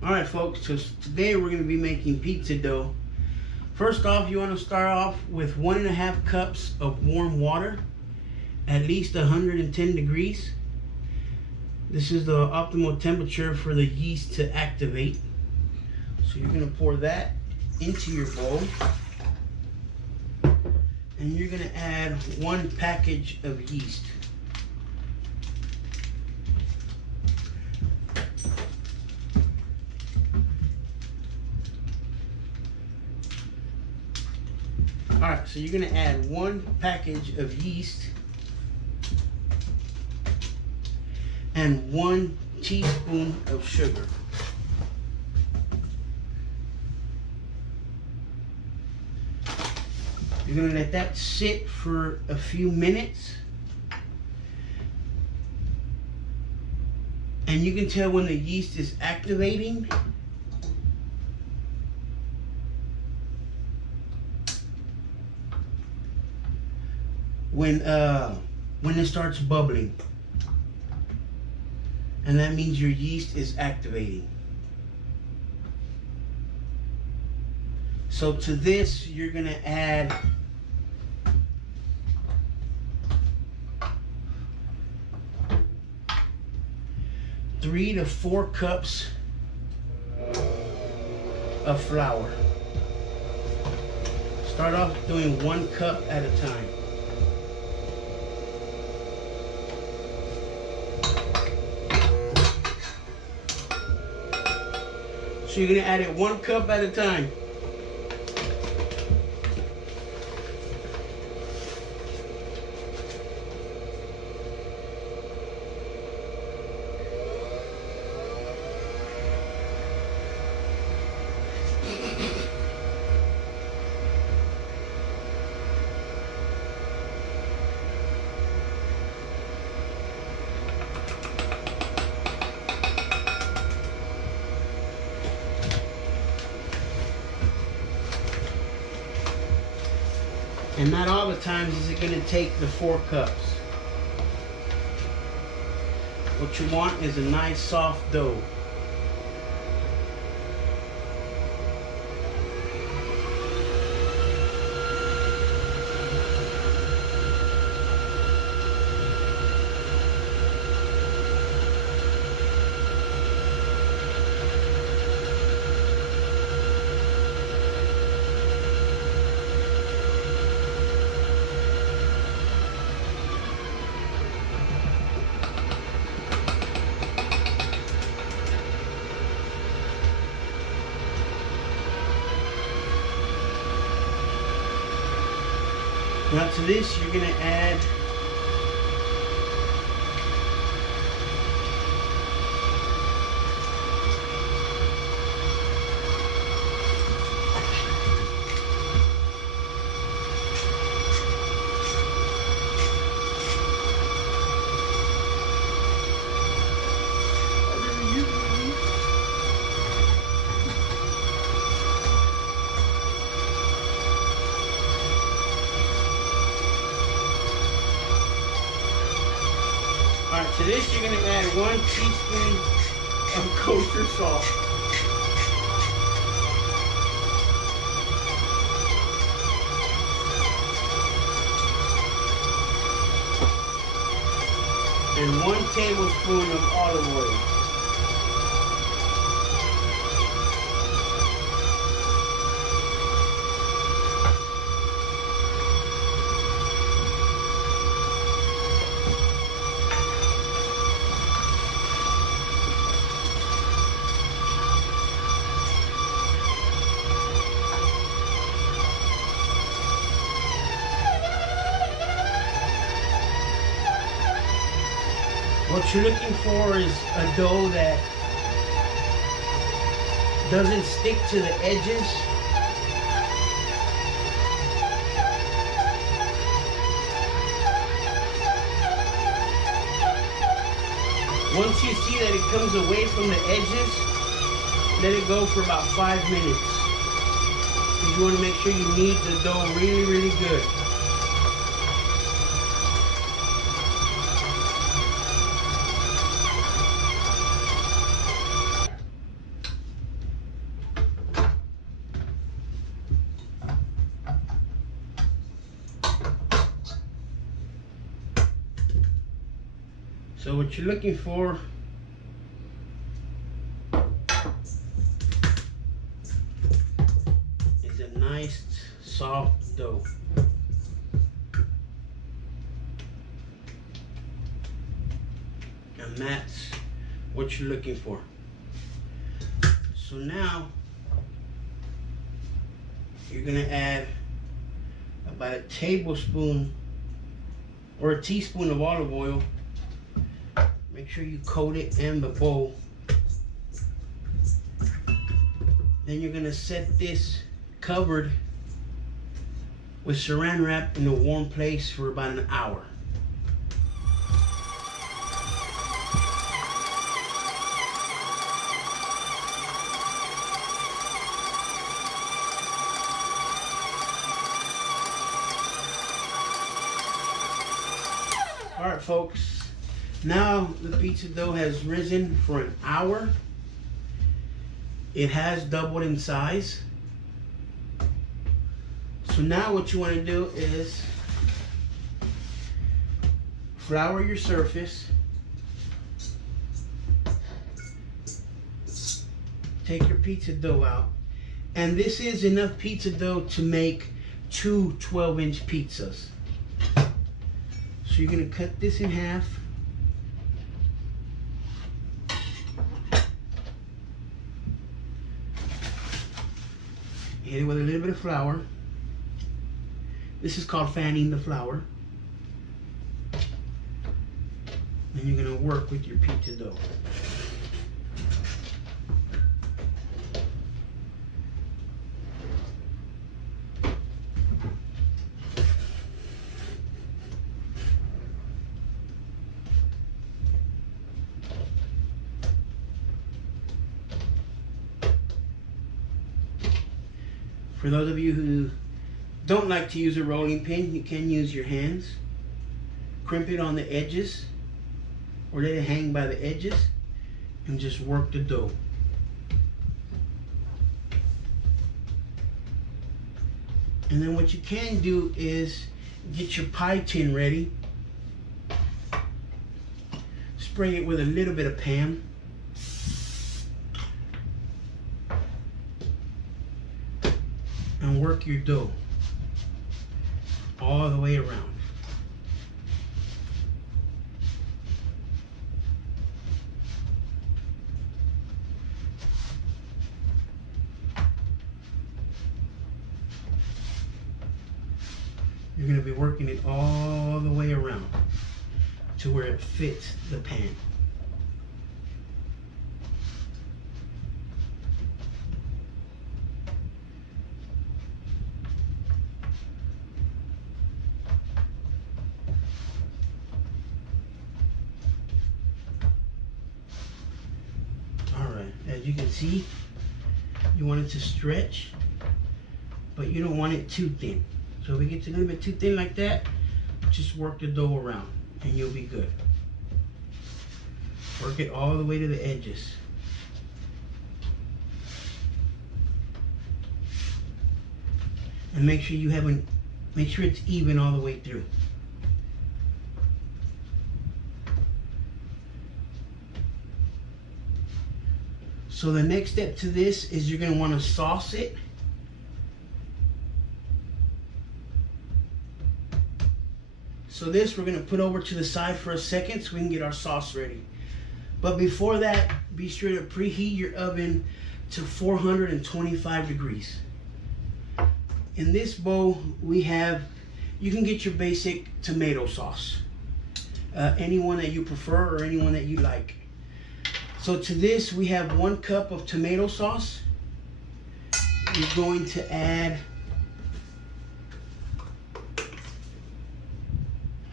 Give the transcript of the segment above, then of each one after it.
Alright folks, so today we're going to be making pizza dough. First off, you want to start off with 1.5 cups of warm water, at least 110 degrees. This is the optimal temperature for the yeast to activate. So you're going to pour that into your bowl. And you're going to add 1 package of yeast. Alright, so you're going to add 1 package of yeast and 1 teaspoon of sugar. You're going to let that sit for a few minutes. And you can tell when the yeast is activating. When it starts bubbling. And that means your yeast is activating. So to this, you're going to add 3 to 4 cups of flour. Start off doing 1 cup at a time. So you're going to add it 1 cup at a time. And not all the times is it going to take the 4 cups. What you want is a nice soft dough. Now to this, you're going to add to this, you're going to add 1 teaspoon of kosher salt. And 1 tablespoon of olive oil. What you're looking for is a dough that doesn't stick to the edges. Once you see that it comes away from the edges, let it go for about 5 minutes. Because you want to make sure you knead the dough really, really good. So what you're looking for is a nice soft dough. And that's what you're looking for. So now you're gonna add about a tablespoon or a teaspoon of olive oil. Make sure you coat it in the bowl. Then you're gonna set this covered with saran wrap in a warm place for about an hour. Alright folks, now the pizza dough has risen for an hour. It has doubled in size. So now what you want to do is flour your surface. Take your pizza dough out. And this is enough pizza dough to make 2 12-inch pizzas. So you're going to cut this in half. Hit it with a little bit of flour. This is called fanning the flour. And you're going to work with your pizza dough. For those of you who don't like to use a rolling pin, you can use your hands. Crimp it on the edges or let it hang by the edges and just work the dough. And then what you can do is get your pie tin ready. Spray it with a little bit of Pam. And work your dough all the way around. You're going to be working it all the way around to where it fits the pan. As you can see, you want it to stretch, but you don't want it too thin. So if it gets a little bit too thin like that, just work the dough around and you'll be good. Work it all the way to the edges. And make sure it's even all the way through. So the next step to this is you're going to want to sauce it. So this we're going to put over to the side for a second so we can get our sauce ready. But before that, be sure to preheat your oven to 425 degrees. In this bowl we have, you can get your basic tomato sauce. Anyone that you prefer or anyone that you like. So to this we have 1 cup of tomato sauce. You're going to add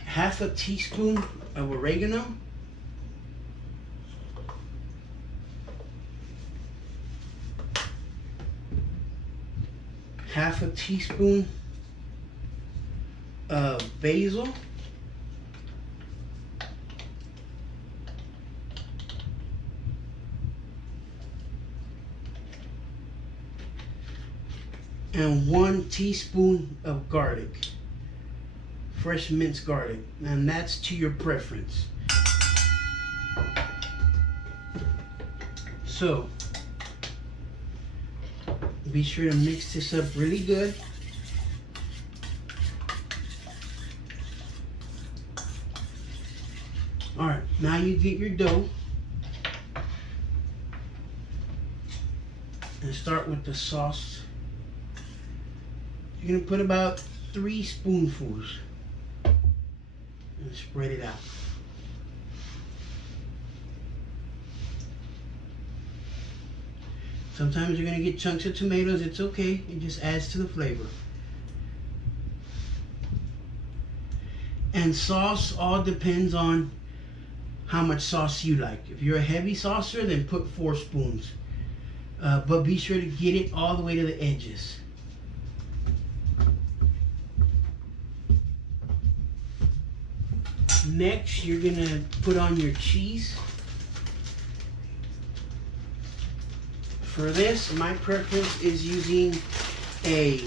half a teaspoon of oregano. Half a teaspoon of basil. And 1 teaspoon of garlic, fresh minced garlic, and that's to your preference. So be sure to mix this up really good. All right, now you get your dough and start with the sauce. You're gonna put about 3 spoonfuls and spread it out. Sometimes you're gonna get chunks of tomatoes. It's okay, it just adds to the flavor. And sauce all depends on how much sauce you like. If you're a heavy saucer, then put 4 spoons. But be sure to get it all the way to the edges. Next, you're gonna put on your cheese. For this, my preference is using a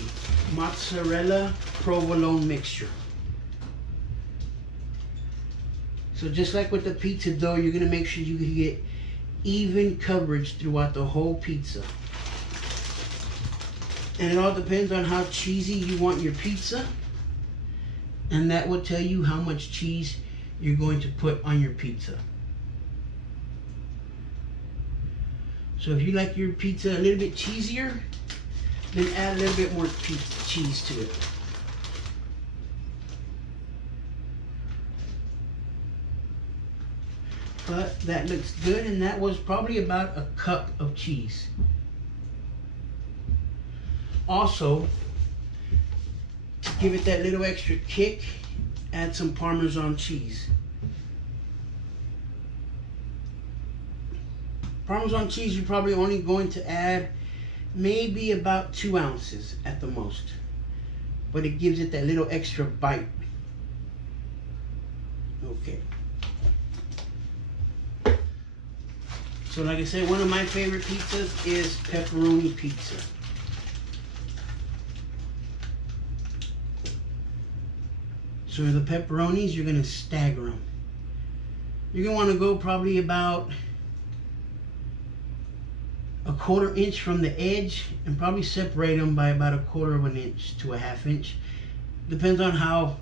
mozzarella provolone mixture. So just like with the pizza dough, you're gonna make sure you get even coverage throughout the whole pizza. And it all depends on how cheesy you want your pizza. And that will tell you how much cheese you're going to put on your pizza. So if you like your pizza a little bit cheesier, then add a little bit more cheese to it. But that looks good, and that was probably about a cup of cheese. Also, to give it that little extra kick, add some Parmesan cheese. Parmesan cheese, you're probably only going to add maybe about 2 ounces at the most. But it gives it that little extra bite. Okay. So like I said, one of my favorite pizzas is pepperoni pizza. So the pepperonis, you're gonna stagger them. You're gonna wanna go probably about a 1/4 inch from the edge and probably separate them by about a 1/4 of an inch to a 1/2 inch. Depends on how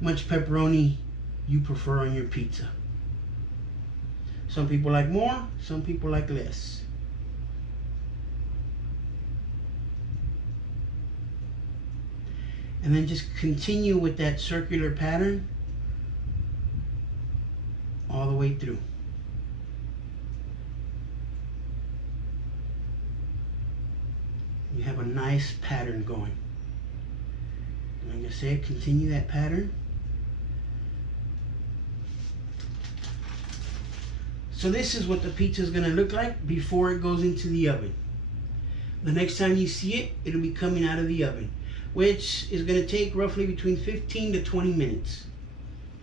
much pepperoni you prefer on your pizza. Some people like more, some people like less. And then just continue with that circular pattern all the way through. You have a nice pattern going. Like I said, continue that pattern. So this is what the pizza is going to look like before it goes into the oven. The next time you see it, it'll be coming out of the oven, which is going to take roughly between 15 to 20 minutes.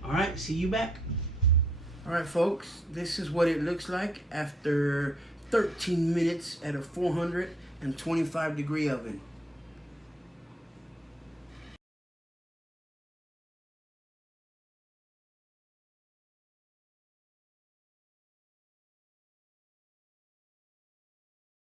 All right, see you back. All right, folks, this is what it looks like after 13 minutes at a 425-degree oven.